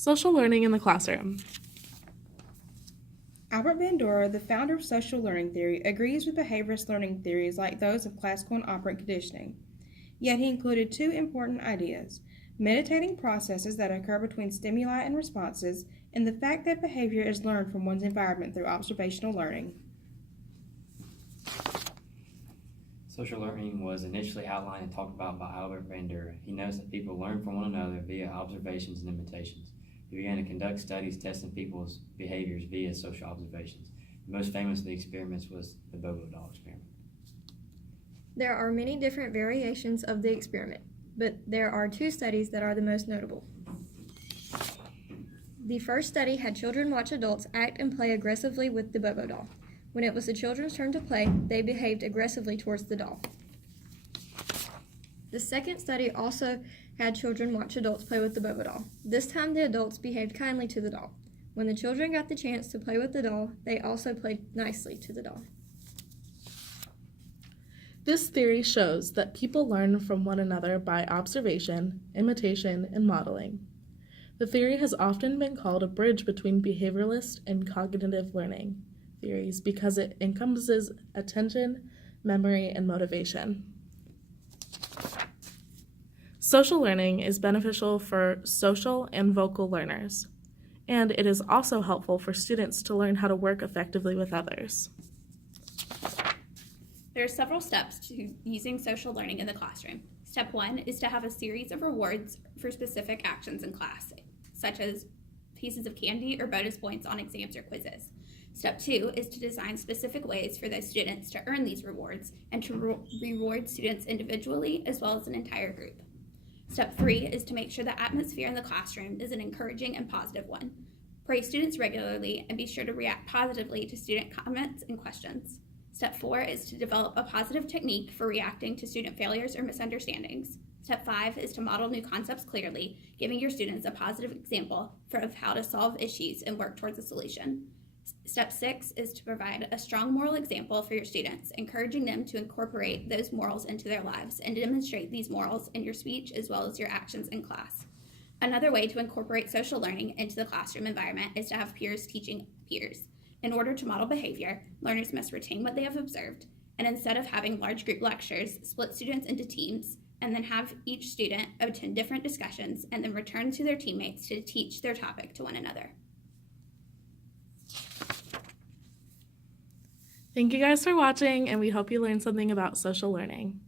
Social learning in the classroom. Albert Bandura, the founder of social learning theory, agrees with behaviorist learning theories like those of classical and operant conditioning. Yet he included two important ideas: meditating processes that occur between stimuli and responses, and the fact that behavior is learned from one's environment through observational learning. Social learning was initially outlined and talked about by Albert Bandura. He notes that people learn from one another via observations and imitations. He began to conduct studies testing people's behaviors via social observations. The most famous of the experiments was the Bobo doll experiment. There are many different variations of the experiment, but there are two studies that are the most notable. The first study had children watch adults act and play aggressively with the Bobo doll. When it was the children's turn to play, they behaved aggressively towards the doll. The second study also had children watch adults play with the Bobo doll. This time the adults behaved kindly to the doll. When the children got the chance to play with the doll, they also played nicely to the doll. This theory shows that people learn from one another by observation, imitation, and modeling. The theory has often been called a bridge between behavioralist and cognitive learning theories because it encompasses attention, memory, and motivation. Social learning is beneficial for social and vocal learners, and it is also helpful for students to learn how to work effectively with others. There are several steps to using social learning in the classroom. Step 1 is to have a series of rewards for specific actions in class, such as pieces of candy or bonus points on exams or quizzes. Step 2 is to design specific ways for those students to earn these rewards and to reward students individually as well as an entire group. Step 3 is to make sure the atmosphere in the classroom is an encouraging and positive one. Praise students regularly and be sure to react positively to student comments and questions. Step 4 is to develop a positive technique for reacting to student failures or misunderstandings. Step 5 is to model new concepts clearly, giving your students a positive example of how to solve issues and work towards a solution. Step 6 is to provide a strong moral example for your students, encouraging them to incorporate those morals into their lives and demonstrate these morals in your speech as well as your actions in class. Another way to incorporate social learning into the classroom environment is to have peers teaching peers. In order to model behavior, learners must retain what they have observed, and instead of having large group lectures, split students into teams, and then have each student attend different discussions and then return to their teammates to teach their topic to one another. Thank you guys for watching, and we hope you learned something about social learning.